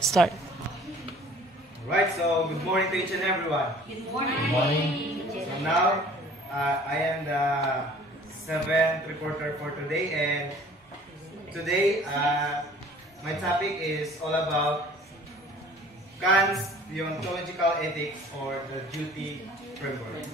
Start. Right, so good morning to each and everyone. Good morning. Good morning. So now, I am the seventh reporter for today, and today, my topic is all about Kant's deontological ethics or the duty framework.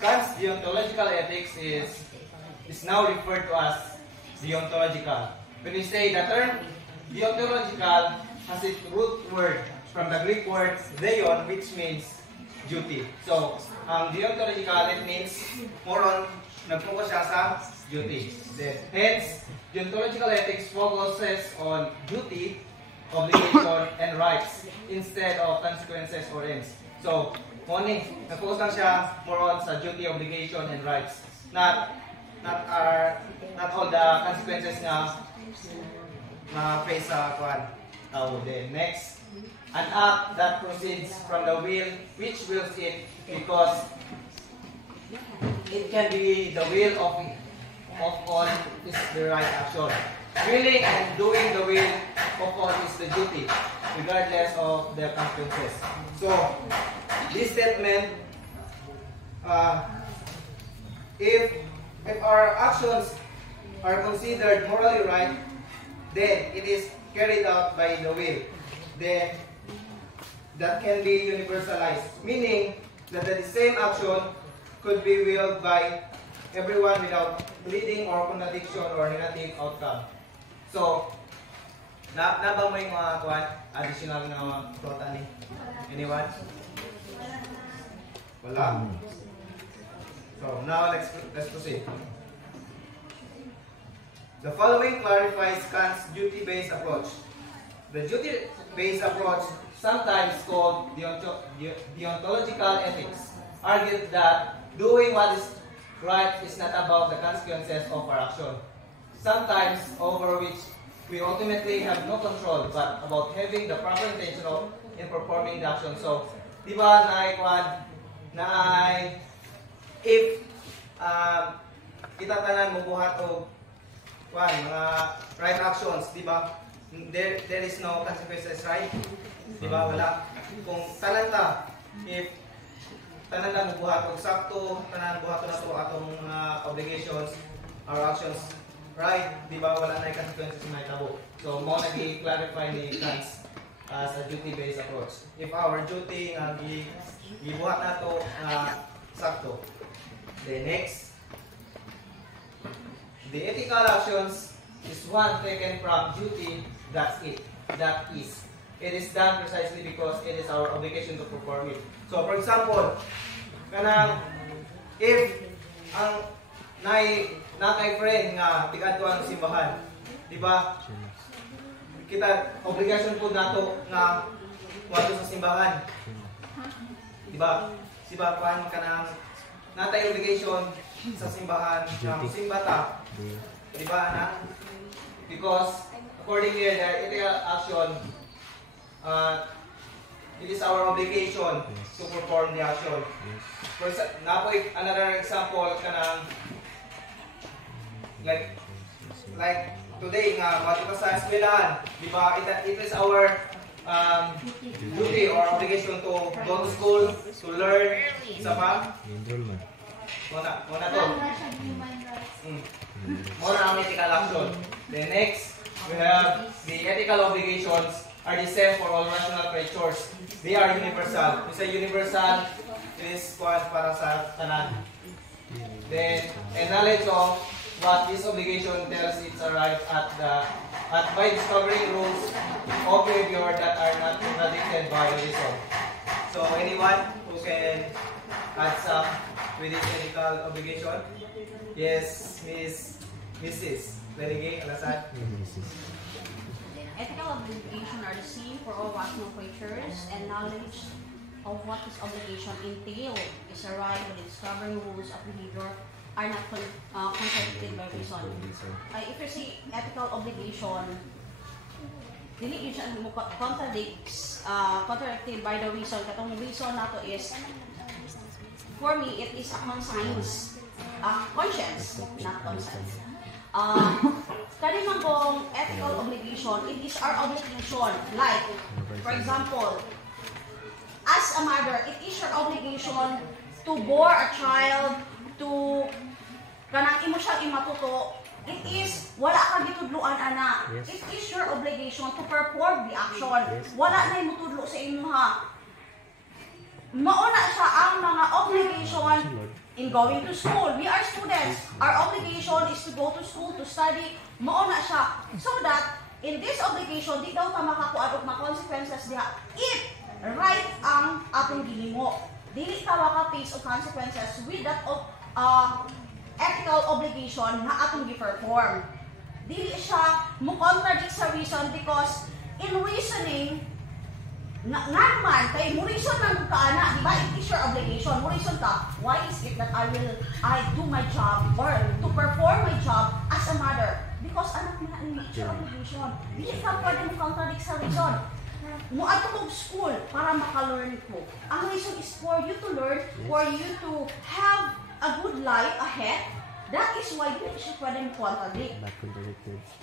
Kant's deontological ethics is now referred to as deontological. When we say the term deontological has its root word from the Greek word deon, which means duty. So, deontological, it means more on nag-focus siya sa duty. Hence, deontological ethics focuses on duty, obligation, and rights instead of consequences or ends. So, morning, nag-focus lang siya more on sa duty, obligation, and rights. Not all the consequences na face sa kwan. Then next, an act that proceeds from the will, which wills it, because it can be the will of all is the right action. Willing and doing the will of all is the duty, regardless of the consequences. So, this statement, if our actions are considered morally right, then it is carried out by the will. Then that can be universalized, meaning that the same action could be willed by everyone without leading or contradiction or negative outcome. So, nabang mo yung mga additional na mga thought ni? Anyone? Wala? So, now let's proceed. The following clarifies Kant's duty-based approach. The duty-based approach, sometimes called deontological ethics, argued that doing what is right is not about the consequences of our action, sometimes over which we ultimately have no control, but about having the proper intention in performing the action. So, di ba if kita tanan mo buhat o mga right actions, di ba? There is no consequences, right? Di ba? Wala. Kung tanan ta, if tanan na mo buhat og sakto, tanan buhat na to atong mga obligations or actions, right? Di ba? Wala na consequences na itabo. So, mo nag-clarify ni Kant as a duty-based approach. If our duty nga gibuhat na to sakto. Then next, the ethical actions is one taken from duty. That's it. That is. It is done precisely because it is our obligation to perform it. So, for example, if ang nakay friend nga tigadtuan sa simbahan, di ba? Kita obligation po nato nga wato sa simbahan. Di ba? Siba paano kanang natay obligation sa simbahan nga simbata. Di ba na? Because according to the ethical action, it is our obligation to perform the action. For another example kanang like today nga matuto sa eskwelahan, di ba? It is our duty or obligation to go to school, to learn sa Muna to. Muna ang ethical action. Then next, we have the ethical obligations are the same for all rational creatures. They are universal. We say universal is para sa tanan. Then, a knowledge of what this obligation tells it's arrived at by discovering rules of behavior that are not contradicted by reason. So, anyone who can add some with this ethical obligation? Yes, Mrs. Lenigay, Alasan. Ethical obligations are the same for all rational creatures, and knowledge of what this obligation entails is arrived by discovering rules of behavior are not contradicted by reason. If you see ethical obligation, dili yun siya contradicted by the reason. Katong reason nato is, for me, it is a conscience, not conscience. Kani man kong ethical obligation obligation, it is our obligation. Like, for example, as a mother, it is your obligation to bore a child, to kanang imo siyang imatuto. It is, wala kang gitudloan, anak. It is your obligation to perform the action. Wala na yung mutudlo sa imo, ha. Mauna siya ang mga obligation in going to school. We are students. Our obligation is to go to school, to study. Mauna siya. So that, in this obligation, di daw ka makakuha og mga consequences diha. If right ang atong gihimo, dili ka maka-face of consequences with that ethical obligation na atong gi-perform. Dili siya mo contradict sa reason because in reasoning naman kay mo reason man ka ana, di ba? It is your obligation. Mo reason ka, why is it that I do my job or to perform my job as a mother? Because anak na ni it's your obligation. Dili ka pwede mo contradict sa reason. Mo ato ko school para maka-learn ko. Ang reason is for you to learn, for you to have a good life ahead. That is why you should pwede mo contradict.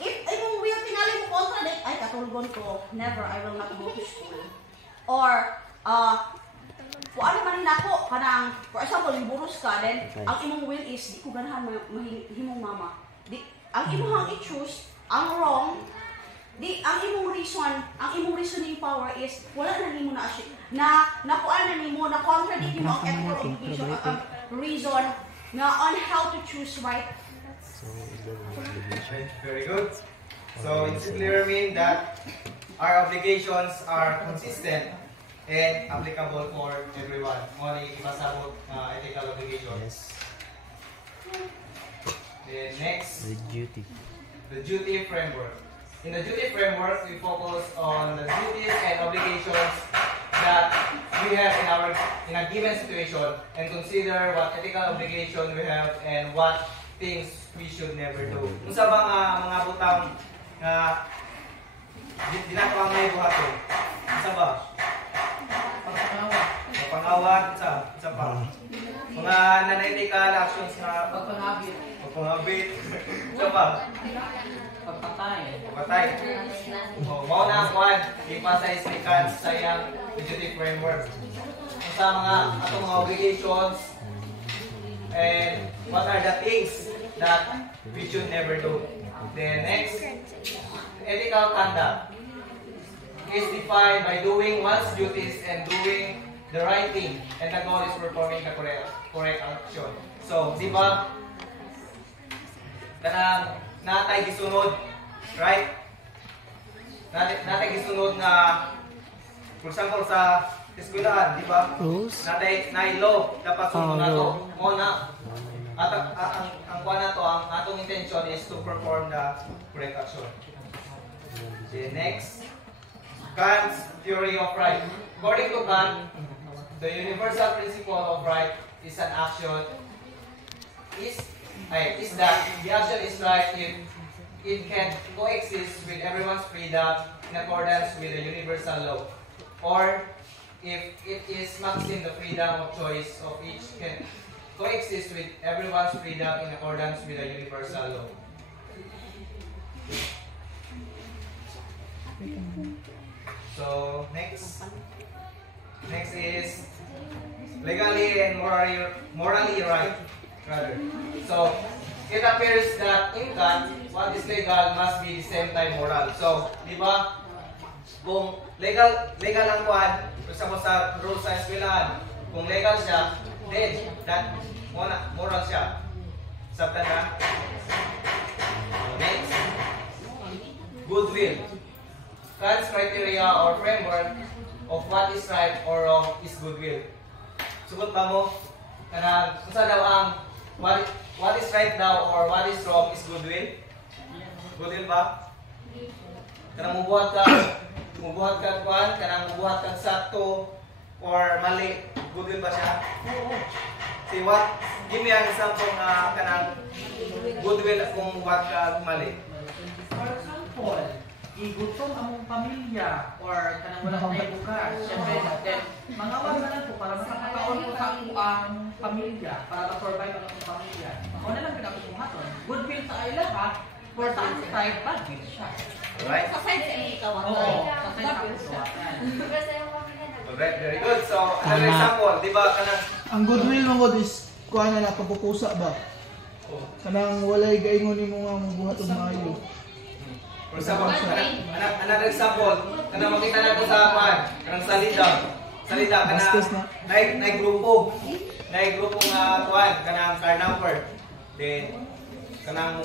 If imong will tingali mo contradict, ay katulgon ko, never, I will not go to school. Or, kung ano man ako, kanang, for example, liburos ka, then, ang imong will is, di ko ganahan mahimong mama. Ang imong i-choose, ang wrong, ang imong reason, ang imong reasoning power is, wala na nimo na nakuan na nimo, na contradict mo ang ethical obligation, reason, na on how to choose right. Very good. So it clearly means that our obligations are consistent and applicable for everyone. Only pasabot ethical obligations. Then next, the duty framework. In the duty framework, we focus on the duties and obligations that we have in a given situation and consider what ethical obligation we have and what things we should never do. Kung sa mga butang na dinakawang may buhato, sa ba? Pagpangawat, sa pa. Mga non-ethical actions na pagpangabit, sa ba? Pagpatay. Mao na ang kwan, emphasize ni Kant sa iyang duty framework. Sa mga atong mga obligations and what are the things that we should never do. Then next, ethical conduct is defined by doing one's duties and doing the right thing, and the goal is performing the correct action. So, di ba? Kanang natay gisunod, right? Natay gisunod na, for example, sa eskwelahan, di ba? Natay law, dapat sunod na to. Muna, at ang kuha na to, ang atong intention is to perform the correct action. Okay, next, Kant's theory of right. According to Kant, the universal principle of right is an action is that the action is right if it can coexist with everyone's freedom in accordance with the universal law, or if it is maximizing the freedom of choice of each can coexist with everyone's freedom in accordance with the universal law. So next is legally and morally right. Rather. So it appears that in Kant, what is legal must be the same time moral. So, di ba? Kung legal ang kuan, sa rules sa eskwelahan, kung legal siya, then that moral siya. Sabtan na? Next, goodwill. Kant's criteria or framework of what is right or wrong is goodwill. Sugot ba mo? Kanang, kung sa daw ang what is right daw or what is wrong is goodwill? Goodwill ba? Kanang mubuhat ka kuan, kanang mubuhat ka sakto or mali, goodwill ba siya? See what? Give me an example na kanang goodwill kung buhat ka mali. For example, igutom among pamilya or kanang wala na bukas. Siyempre, then, mangawag na lang po para makakakaon ko sa ang pamilya, para ma-survive ang pamilya. Ako na lang pinakabuhaton. Goodwill sa ay lahat, For some type, bad din siya. Alright? Sa side sa inyo Oo, kawatan. kasi nakakawatan. Alright, very good. So, another example, di ba, kanang, Ang goodwill mo god is kuha na na pagpupusa ba? Kanang walay gaingon nimo nga mabuhat og maayo. for example, another example, kanang makita na ko sa kuan, kanang salida, Bastos na. kanang grupo nga kuan, kanang car number. Then, kanang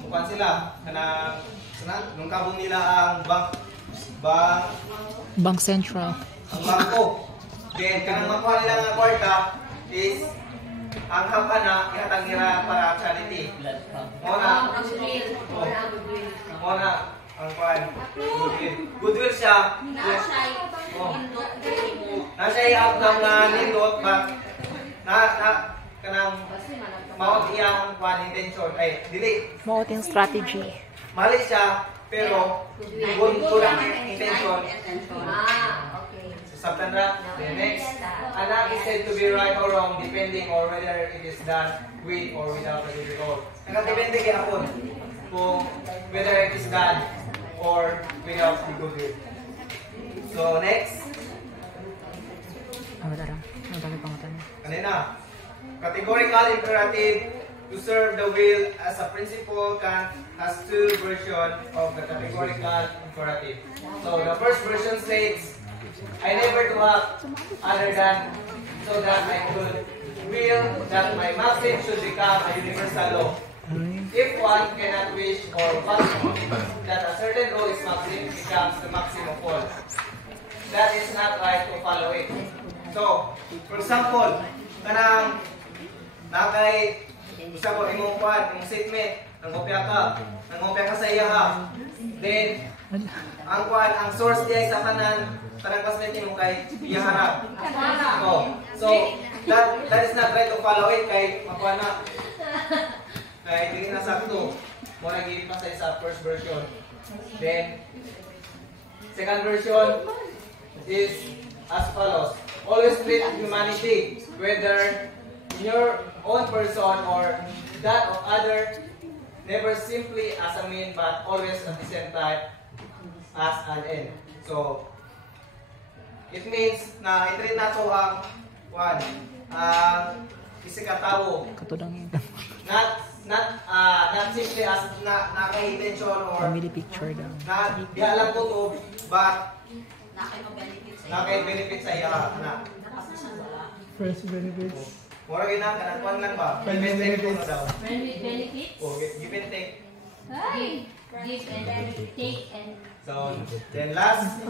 mukan sila, kanang nung kabong nila ang Bank Central. ang bangko. Then, kanang makuha nila nga kwarta is ang hapa na ihatang nila para charity. Muna ang kuan. Goodwill siya. Na siya i-outcome na nindot but kanang mao iyang kuan intention ay dili Voting strategy. mali siya pero good ang intention. Sabtan ra. The next, anak is said to be right or wrong depending on whether it is done with or without a goodwill. Nakadepende kay ako kung whether it is done or without the goodwill. So next, kanina, categorical imperative to serve the will as a principle has two versions of the categorical imperative. So the first version states, I never do act other than so that I could will that my maxim should become a universal law. If one cannot wish or value that a certain law is maxim, becomes the maxim of all. That is not right to follow it. So, for example, kanang nakay usap imong kwan, imong statement, nangopya ka sa iya ha. Then ang kwan, ang source diay sa kanan kanang classmate mo kay iya harap. So, that is not right to follow it kay makuha na. Kay dili na sakto. Mo lagi pasay sa first version. Then second version is as follows. Always treat humanity, whether in your own person or that of other, never simply as a mean but always at the same time as an end. So, it means na i-treat na to ang isikatawo. Katudang Not simply as naka-intention or family picture daw. na di alam ko to but Nakay-benefits. naka-benefit sa iya na. First benefits. Mura gina kanang kuan lang ba? Friend Give and take benefits. mo daw. Friend with benefits. Oh, give and take. Give and take and So, then last,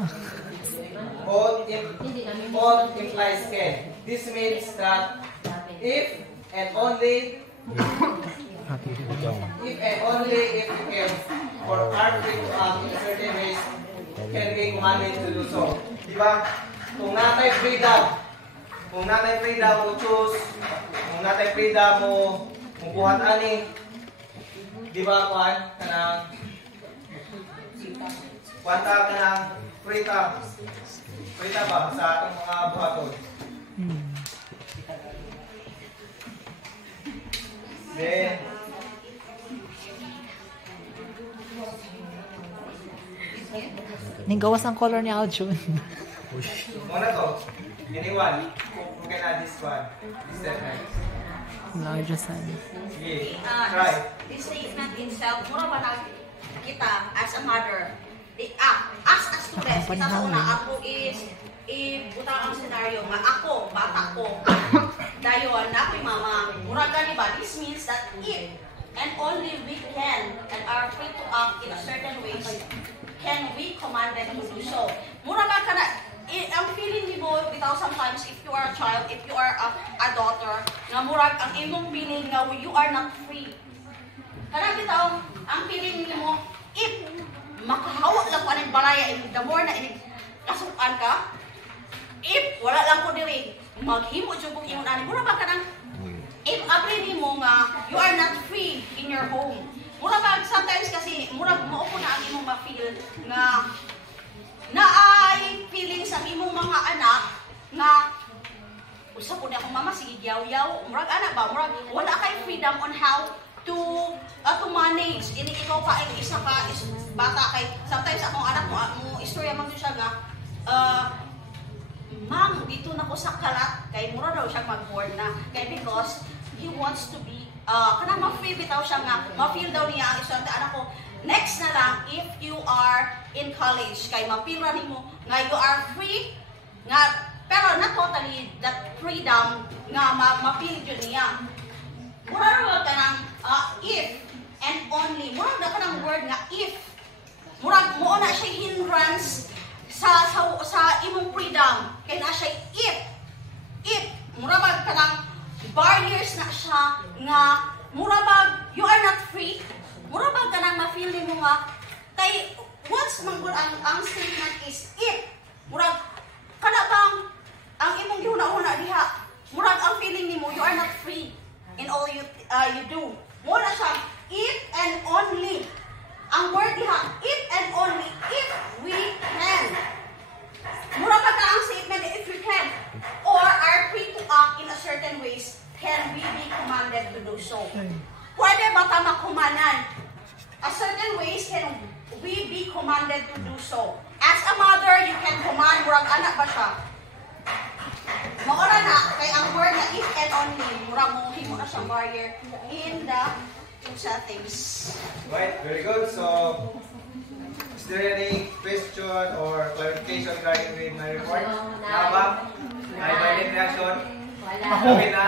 both implies can. This means that if and only if you can or are free to act in certain ways can be commanded to do so. Diba? Kung natay freedom mo choose, kung natay freedom mo buhat ani, diba kuan kanang kwanta kanang frita ba sa atong mga buhaton. Then Ninggawas ang color ni Aljun. muna to, anyone who can add this one, this segment. Larger size. Sige, try. This statement itself, mura ba na kita as a mother, as a student, kita sa una, ako is, ibutang ang senaryo nga ako, bata ko, dayon, na ako'y mama, mura gani ba? This means that if and only we can and are free to act in a certain way, can we commanded to do so. Mura ba ka na, ang feeling ni mo, bitaw sometimes, if you are a child, if you are a daughter, nga murag ang imong feeling nga you are not free. Kana bitaw, ang feeling ni mo, if makahawak lang ko anong balaya, the more na kasukan ka, if wala lang ko diri, maghimo dyan kong imong ani, mura ba ka nang, if abri ni mo nga, you are not free in your home. Mura ba, sometimes kasi, mura maupo na ang imong ma-feel nga, na ay feeling sa imong mga anak nga usa po na akong mama sige yaw-yaw murag anak ba murag wala kay freedom on how to manage ini paing isa ka is bata kay sometimes akong anak mo istorya man siya nga ma'am dito na ko sa kalat kay mura daw siya mag-board na kay because he wants to be kanang ma-feel bitaw siya nga ma-feel daw niya ang estudyante anak ko next na lang if you are in college kay ma-feel ra nimo nga you are free nga pero not totally that freedom nga ma-feel yun niya mura raw ka ng if and only murag na ka ng word nga if murag mo na siya hindrance sa imong freedom kay na siya if murag ka ng barriers na siya nga murag you are not free murag ka nang ma-feel mo nga kay once manggod ang statement is if murag kada bang ang imong gihuna-huna diha murag ang feeling nimo you are not free in all you do mo na siya if and only. Ang word diha, if and only, if we can. Mura pa ka ang statement, if we can, or are free to act in a certain ways, can we be commanded to do so? Pwede ba ta makumanan? A certain ways can we be commanded to do so? As a mother, you can command, murag anak ba siya? Maura na, kay ang word na if and only, murag mo himo na siyang barrier in the settings. Right, very good. So, is there any question or clarification regarding with my report? Naba? May violent reaction? Wala.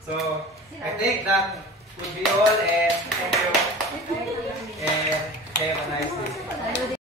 So, I think that would be all and thank you. And have a nice day.